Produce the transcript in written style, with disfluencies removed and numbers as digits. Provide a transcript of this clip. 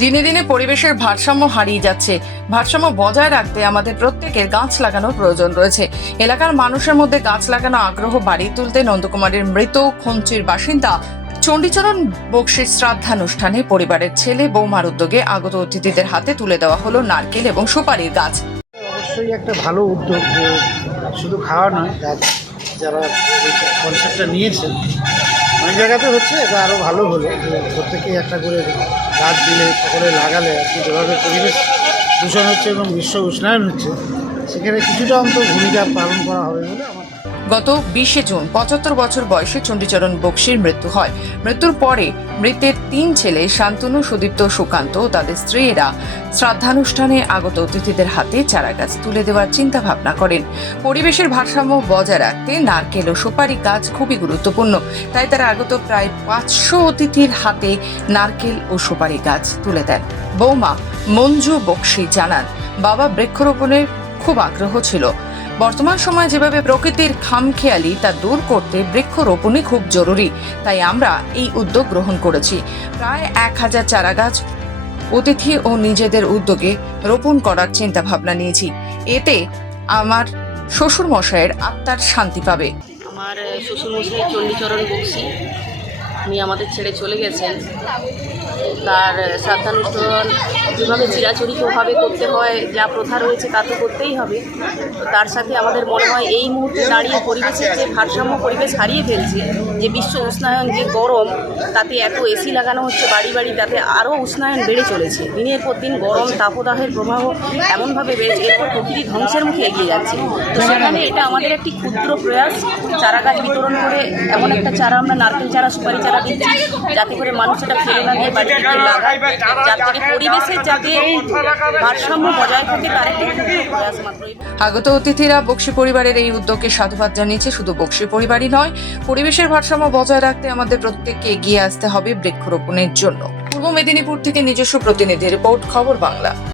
দিনে দিনে পরিবেশের ভারসাম্য হারিয়ে যাচ্ছে। ভারসাম্য বজায় রাখতে আমাদের প্রত্যেকের গাছ লাগানোর প্রয়োজন রয়েছে। এলাকার মানুষের মধ্যে গাছ লাগানো আগ্রহ বাড়িয়ে তুলতে নন্দকুমারের মৃত খঞ্চির বাসিন্দা চণ্ডীচরণ বক্সির শ্রাদ্ধানুষ্ঠানে পরিবারের ছেলে বৌমার উদ্যোগে আগত অতিথিদের হাতে তুলে দেওয়া হলো নারকেল এবং সুপারির গাছ। অবশ্যই একটা ভালো উদ্যোগ, যে শুধু খাওয়া নয়, গাছ যারা কনসেপ্টটা নিয়েছেন অনেক জায়গাতে হচ্ছে, এটা আরও ভালো হলো যে প্রত্যেকেই একটা করে গাছ দিলে, সকলে লাগালে আর কি, যেভাবে পরিবেশ দূষণ হচ্ছে এবং বিশ্ব উষ্ণায়ন হচ্ছে, সেখানে কিছুটা অন্তত ভূমিকা পালন করা হবে বলে আমার। গত 20শে জুন 75 বছর বয়সে চণ্ডীচরণ বক্সির মৃত্যু হয়। মৃত্যুর পরে মৃতের 3 ছেলে শান্তনু, সুদীপ্ত, সুকান্ত ও তাদের স্ত্রীরা শ্রাদ্ধানুষ্ঠানে আগত অতিথিদের হাতে চারাগাছ তুলে দেওয়ার চিন্তা ভাবনা করেন। পরিবেশের ভারসাম্য বজায় রাখতে নারকেল ও সুপারি গাছ খুবই গুরুত্বপূর্ণ, তাই তারা আগত প্রায় 500 অতিথির হাতে নারকেল ও সুপারি গাছ তুলে দেন। বৌমা মঞ্জু বক্সি জানান, বাবা বৃক্ষরোপণের খুব আগ্রহ ছিল। বর্তমান সময়ে যেভাবে প্রকৃতির খামখেয়ালি তা দূর করতে বৃক্ষরোপণই খুব জরুরি, তাই আমরা এই উদ্যোগ গ্রহণ করেছি। প্রায় 1000 চারাগাছ অতিথি ও নিজেদের উদ্যোগে রোপণ করার চিন্তা ভাবনা নিয়েছি। এতে আমার শ্বশুর মশাইয়ের আত্মার শান্তি পাবে। আমার শ্বশুরমশাই চণ্ডীচরণ বক্সি, উনি আমাদের ছেড়ে চলে গেছেন। তার শ্রাদ্ধানুষ্ঠান যেভাবে চিরাচরিতভাবে করতে হয়, যা প্রথা রয়েছে তা তো করতেই হবে। তো তার সাথে আমাদের মনে হয় এই মুহূর্তে দাঁড়িয়ে পরিবেশের যে ভারসাম্য পরিবেশ হারিয়ে ফেলছে, যে বিশ্ব উষ্ণায়ন, যে গরম, তাতে এত এসি লাগানো হচ্ছে বাড়ি বাড়ি, তাতে আরও উষ্ণায়ন বেড়ে চলেছে। দিনের পর দিন গরম তাপদাহের প্রভাব এমনভাবে বেড়েছে, এরপর প্রকৃতি ধ্বংসের মুখে এগিয়ে যাচ্ছে। তো সেখানে এটা আমাদের একটি ক্ষুদ্র প্রয়াস, চারা গাছ বিতরণ করে এমন একটা চারা, আমরা নারকেল চারা, সুপারি চারা দিচ্ছি, যাতে করে মানুষ এটা ফেলে না দিয়ে বাড়িতে লাগায়, যাতে করে পরিবেশের যাতে ভারসাম্য বজায় থাকে, তার একটি ক্ষুদ্র প্রয়াস মাত্র। আগত অতিথিরা বক্সি পরিবারের এই উদ্যোগকে সাধুবাদ জানিয়েছে। শুধু বক্সি পরিবারই নয়, পরিবেশের ভারসাম্য বজায় রাখতে আমাদের প্রত্যেককে এগিয়ে আসতে হবে বৃক্ষরোপণের জন্য। পূর্ব মেদিনীপুর থেকে নিজস্ব প্রতিনিধি রিপোর্ট, খবর বাংলা।